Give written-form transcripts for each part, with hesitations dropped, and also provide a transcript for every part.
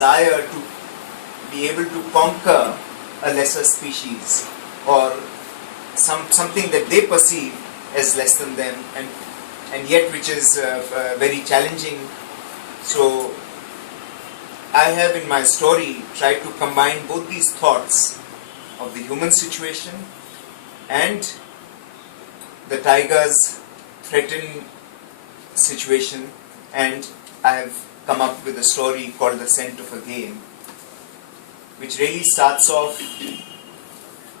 desire to be able to conquer a lesser species or something that they perceive as less than them, and yet which is very challenging. So I have in my story tried to combine both these thoughts of the human situation and the tiger's threatened situation, and I have come up with a story called The Scent of a Game, which really starts off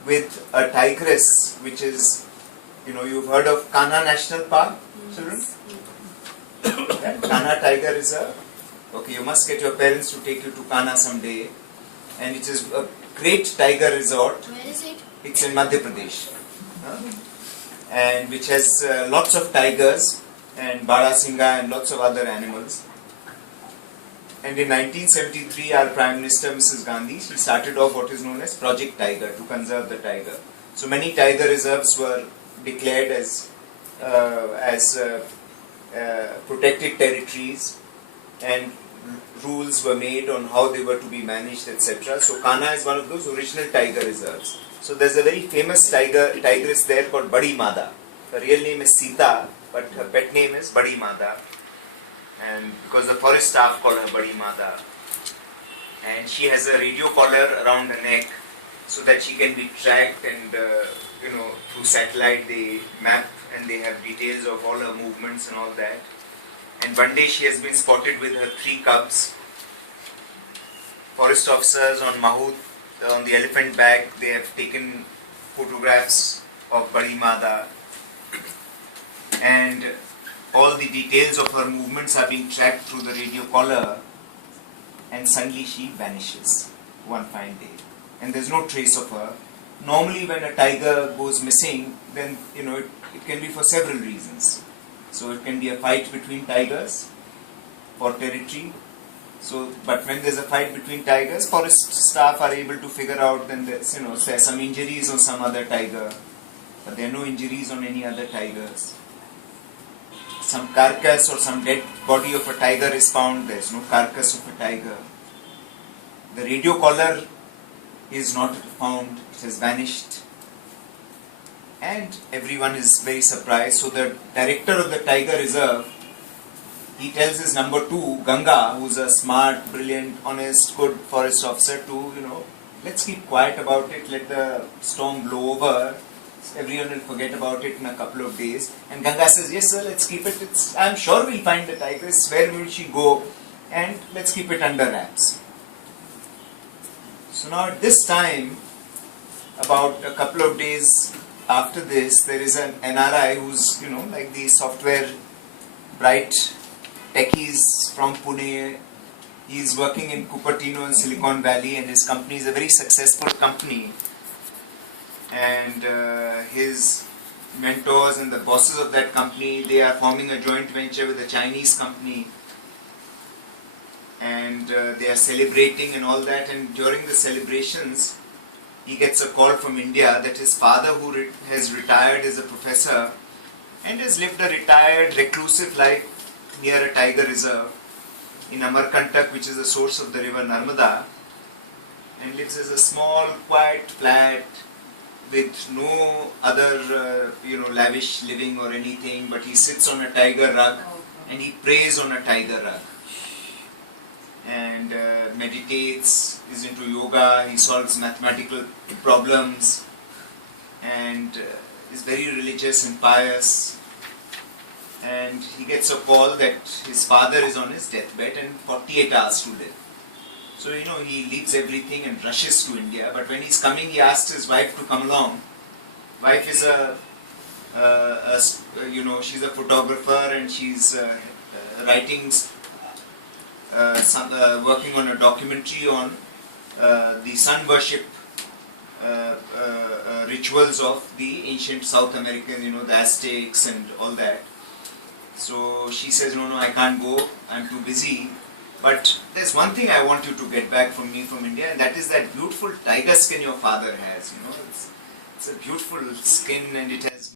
with a tigress, which is, you've heard of Kanha National Park, children? Yeah, Kanha Tiger Reserve. Okay, you must get your parents to take you to Kanha someday, and it is a great tiger resort. Where is it? It's in Madhya Pradesh, and which has lots of tigers and Barasinga and lots of other animals. And in 1973, our Prime Minister, Mrs. Gandhi, she started off what is known as Project Tiger to conserve the tiger. So many tiger reserves were declared as protected territories, and rules were made on how they were to be managed, etc. So Kanha is one of those original tiger reserves. So there's a very famous tigress there called Badi Mada. Her real name is Sita, but her pet name is Badi Mada. And because the forest staff call her Badi Mada. And she has a radio collar around her neck so that she can be tracked, and through satellite they map and they have details of all her movements and all that. And one day she has been spotted with her 3 cubs. Forest officers on Mahout, on the elephant back, they have taken photographs of Badi Mada, and all the details of her movements are being tracked through the radio collar, and suddenly she vanishes one fine day, and there's no trace of her. Normally when a tiger goes missing, then it can be for several reasons. So it can be a fight between tigers for territory. But when there's a fight between tigers, forest staff are able to figure out then there's some injuries on some other tiger, but there are no injuries on any other tigers. Some carcass or some dead body of a tiger is found, there's no carcass of a tiger. The radio collar is not found, it has vanished. And everyone is very surprised. So the director of the tiger reserve, he tells his number 2, Ganga, who's a smart, brilliant, honest, good forest officer, to, let's keep quiet about it, let the storm blow over. Everyone will forget about it in a couple of days. And Ganga says, yes sir, let's keep it. I'm sure we'll find the tigress. Where will she go? And let's keep it under wraps. So now at this time, about a couple of days after this, there is an NRI who's, like the software bright techies from Pune. He's working in Cupertino in Silicon Valley, and his company is a very successful company. And his mentors and the bosses of that company, they are forming a joint venture with a Chinese company, and they are celebrating and all that. And during the celebrations, he gets a call from India that his father, who has retired as a professor and has lived a retired reclusive life near a tiger reserve in Amarkantak, which is the source of the river Narmada, and lives as a small quiet flat with no other lavish living or anything, but he sits on a tiger rug and he prays on a tiger rug and meditates, is into yoga, he solves mathematical problems, and is very religious and pious. And he gets a call that his father is on his deathbed and 48 hours to live. So he leaves everything and rushes to India. But when he's coming, he asks his wife to come along. Wife is she's a photographer, and she's writing, working on a documentary on the sun worship rituals of the ancient South American, the Aztecs and all that. So she says, no, I can't go, I'm too busy. But there's one thing I want you to get back from me from India, and that is that beautiful tiger skin your father has. It's a beautiful skin, and it